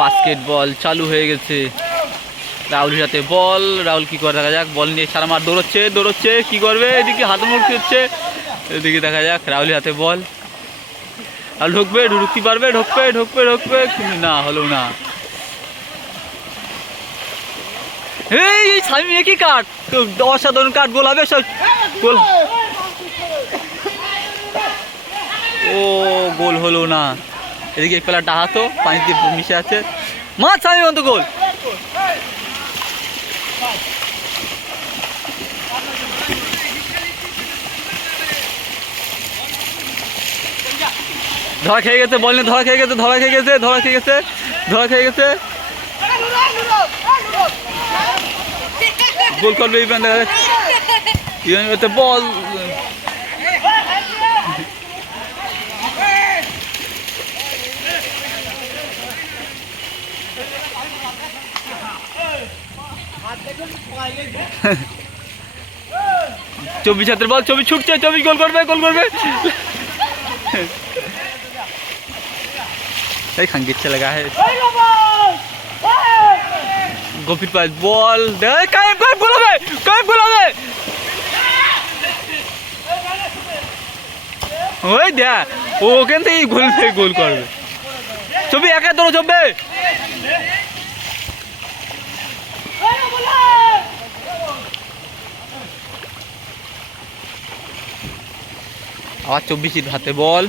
Basketball চালু হয়ে গেছে। রাহুলের হাতে বল, রাহুল কি করে দেখা যাক। বল নিয়ে সারা মাঠ দৌড়চ্ছে কি করবে, এদিকে হাত মুখ হচ্ছে, এদিকে দেখা যাক। রাহুলের হাতে বল, আর ঢুকতে পারবে, ঢুকবে কিন্তু না, হলো না। এই স্বামী একই কাট, অসাধারণ কাট, গোল হবে সব গোল। ও গোল হলো না। এদিকে এক প্লেয়ার ডাহাতো পানিতে মিশে আছে, মাছ স্বামী অন্ত গোল। ধরা খেয়ে গেছে, বল নিয়ে ধরা খেয়ে গেছে। গোল করবে ইভান, দেখা যাচ্ছে বল। চব্বিশ হাতের বল, 24 ছুটছে, 24 গোল করবে। খাঙ্গির ছেলে গায়ে গভীর পাস, বল গোল হবে। ওই দেখ ওখান থেকে গোল করবে। ছবি একা ধরো, চব্বে আবার 24 হাতে বল।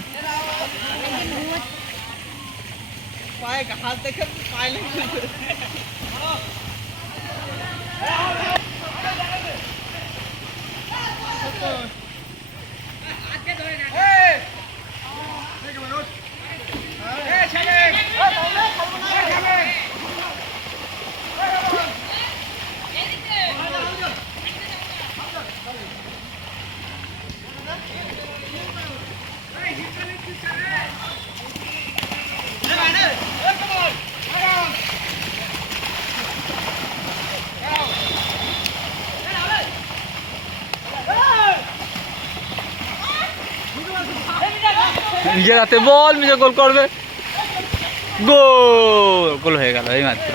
নিজের হাতে বল, নিজে গোল করবে, গোল হয়ে গেল এই মাত্র।